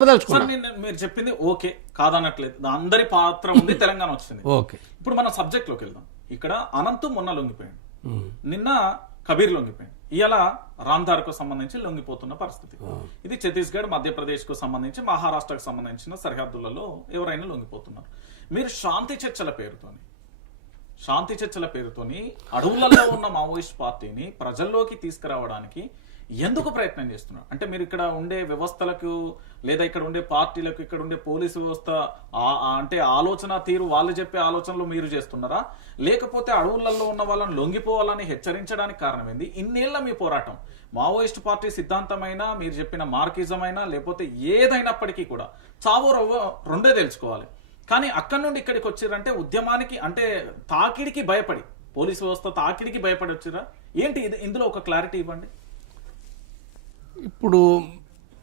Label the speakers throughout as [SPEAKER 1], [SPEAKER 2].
[SPEAKER 1] మీరు చెప్పింది ఓకే కాదనట్లేదు. అందరి పాత్ర ఉంది తెలంగాణ వచ్చింది.
[SPEAKER 2] ఓకే.
[SPEAKER 1] ఇప్పుడు మనం సబ్జెక్ట్లోకి వెళ్దాం. ఇక్కడ అనంత్ మొన్న లొంగిపోయాడు. నిన్న కబీర్ లొంగిపోయాడు. ఇవాళ రామ్ధార్కు సంబంధించి లొంగిపోతున్న పరిస్థితి. ఇది ఛత్తీస్గఢ్ మధ్యప్రదేశ్కు సంబంధించి మహారాష్ట్రకు సంబంధించిన సరిహద్దులలో ఎవరైనా లొంగిపోతున్నారు. మీరు శాంతి చర్చల పేరుతోని శాంతి చర్చల పేరుతోని అడవులలో ఉన్న మావోయిస్ట్ పార్టీని ప్రజల్లోకి తీసుకురావడానికి ఎందుకు ప్రయత్నం చేస్తున్నారు? అంటే మీరు ఇక్కడ ఉండే వ్యవస్థలకు లేదా ఇక్కడ ఉండే పార్టీలకు ఇక్కడ ఉండే పోలీసు వ్యవస్థ అంటే ఆలోచన తీరు వాళ్ళు చెప్పే ఆలోచనలు మీరు చేస్తున్నారా? లేకపోతే అడవులలో ఉన్న వాళ్ళని లొంగిపోవాలని హెచ్చరించడానికి కారణం ఏంది ఇన్నేళ్ళ మీ పోరాటం. మావోయిస్ట్ పార్టీ సిద్ధాంతమైనా మీరు చెప్పిన మార్కిజం అయినా లేకపోతే ఏదైనప్పటికీ కూడా చావో రవ్వ రెండే తెలుసుకోవాలి. కానీ అక్కడి నుండి ఇక్కడికి వచ్చిరంటే ఉద్యమానికి అంటే తాకిడికి భయపడి పోలీసు వ్యవస్థ తాకిడికి భయపడి వచ్చిరా ఏంటి ఇది? ఇందులో ఒక క్లారిటీ ఇవ్వండి.
[SPEAKER 2] ఇప్పుడు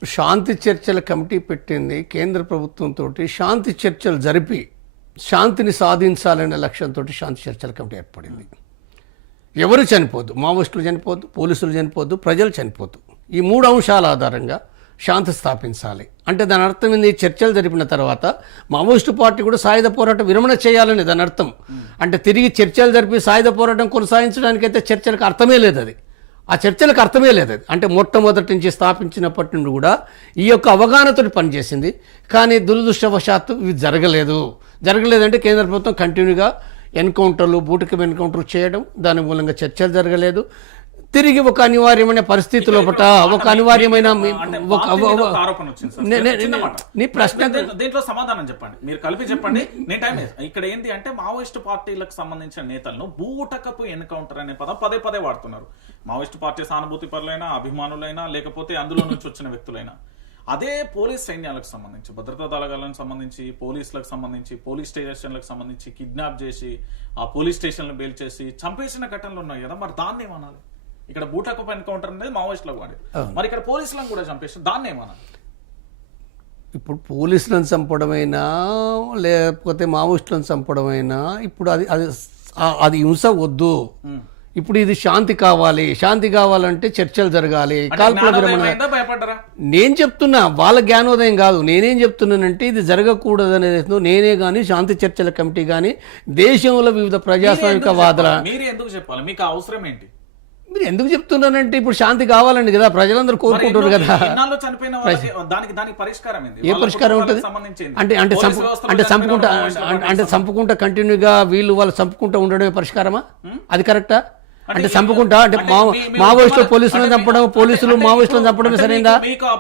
[SPEAKER 2] శాంతి చర్చల కమిటీ పెట్టింది కేంద్ర ప్రభుత్వంతో శాంతి చర్చలు జరిపి శాంతిని సాధించాలనే లక్ష్యంతో శాంతి చర్చల కమిటీ ఏర్పడింది. ఎవరు చనిపోద్దు మావోయిస్టులు చనిపోద్దు పోలీసులు చనిపోద్దు ప్రజలు చనిపోద్దు ఈ మూడు అంశాల ఆధారంగా శాంతి స్థాపించాలి. అంటే దాని అర్థం ఏంది? చర్చలు జరిపిన తర్వాత మావోయిస్టు పార్టీ కూడా సాయుధ పోరాటం విరమణ చేయాలని దాని అర్థం. అంటే తిరిగి చర్చలు జరిపి సాయుధ పోరాటం కొనసాగించడానికైతే చర్చలకు అర్థమే లేదు అది. ఆ చర్చలకు అర్థమే లేదు అది. అంటే మొట్టమొదటి నుంచి స్థాపించినప్పటి నుండి కూడా ఈ యొక్క అవగాహనతో పనిచేసింది. కానీ దురదృష్టవశాత్తు ఇవి జరగలేదు. జరగలేదంటే కేంద్ర ప్రభుత్వం కంటిన్యూగా ఎన్కౌంటర్లు బూటకం ఎన్కౌంటర్ చేయడం దాని మూలంగా చర్చలు జరగలేదు. తిరిగి ఒక అనివార్యమైన పరిస్థితి లోపల ఒక అనివార్యమైన. నే- ప్రశ్న
[SPEAKER 1] దీంట్లో- సమాధానం చెప్పండి. మీరు కలిపి చెప్పండి. నేను టైం. ఇక్కడ ఏంటి అంటే మావోయిస్ట్ పార్టీలకు సంబంధించిన నేతలను బూటకపు ఎన్కౌంటర్ అనే పదం పదే పదే వాడుతున్నారు. మావోయిస్ట్ పార్టీ సానుభూతి పరులైనా అభిమానులైనా లేకపోతే అందులో నుంచి వచ్చిన వ్యక్తులైనా. అదే పోలీస్ సైన్యాలకు సంబంధించి భద్రతా దళాలకు సంబంధించి పోలీసులకు సంబంధించి పోలీస్ స్టేషన్లకు సంబంధించి కిడ్నాప్ చేసి ఆ పోలీస్ స్టేషన్లు బేల్ చేసి చంపేసిన ఘటనలు ఉన్నాయి కదా. మరి దాన్ని ఏమనాలి? ఇక్కడ బూటకపు ఎన్కౌంటర్ అనేది మావోయిస్టులకు వాడి. మరి ఇక్కడ పోలీసులను కూడా చంపేసి దాన్ని ఏమనాలి
[SPEAKER 2] ఇప్పుడు పోలీసులను చంపడమైనా లేకపోతే మావోయిస్టులను చంపడమైనా ఇప్పుడు అది అది అది హింస వద్దు. ఇప్పుడు ఇది శాంతి కావాలి. శాంతి కావాలంటే చర్చలు జరగాలి. కాల్పుల విరమణ. నేను చెప్తున్నా వాళ్ళ జ్ఞానోదయం కాదు. నేనేం చెప్తున్నానంటే ఇది జరగకూడదు అనేది నేనే కానీ శాంతి చర్చల కమిటీ కానీ దేశంలో వివిధ ప్రజాస్వామిక వాదుల
[SPEAKER 1] మీరు ఎందుకు చెప్పాలి? మీకు అవసరం ఏంటి?
[SPEAKER 2] మీరు ఎందుకు చెప్తున్నానంటే ఇప్పుడు శాంతి కావాలండి కదా ప్రజలందరూ కోరుకుంటారు కదా.
[SPEAKER 1] దానికి దానికి పరిష్కారం
[SPEAKER 2] ఏ పరిష్కారం ఉంటుంది? అంటే అంటే అంటే చంపుకుంటా అంటే- చంపుకుంటా కంటిన్యూగా వీళ్ళు వాళ్ళు చంపుకుంటా ఉండడమే పరిష్కారమా? అది కరెక్టా? అంటే చంపుకుంటా అంటే మావోయిస్టులు పోలీసులను చంపడం పోలీసులు మావోయిస్టులను చంపడమే సరైందా?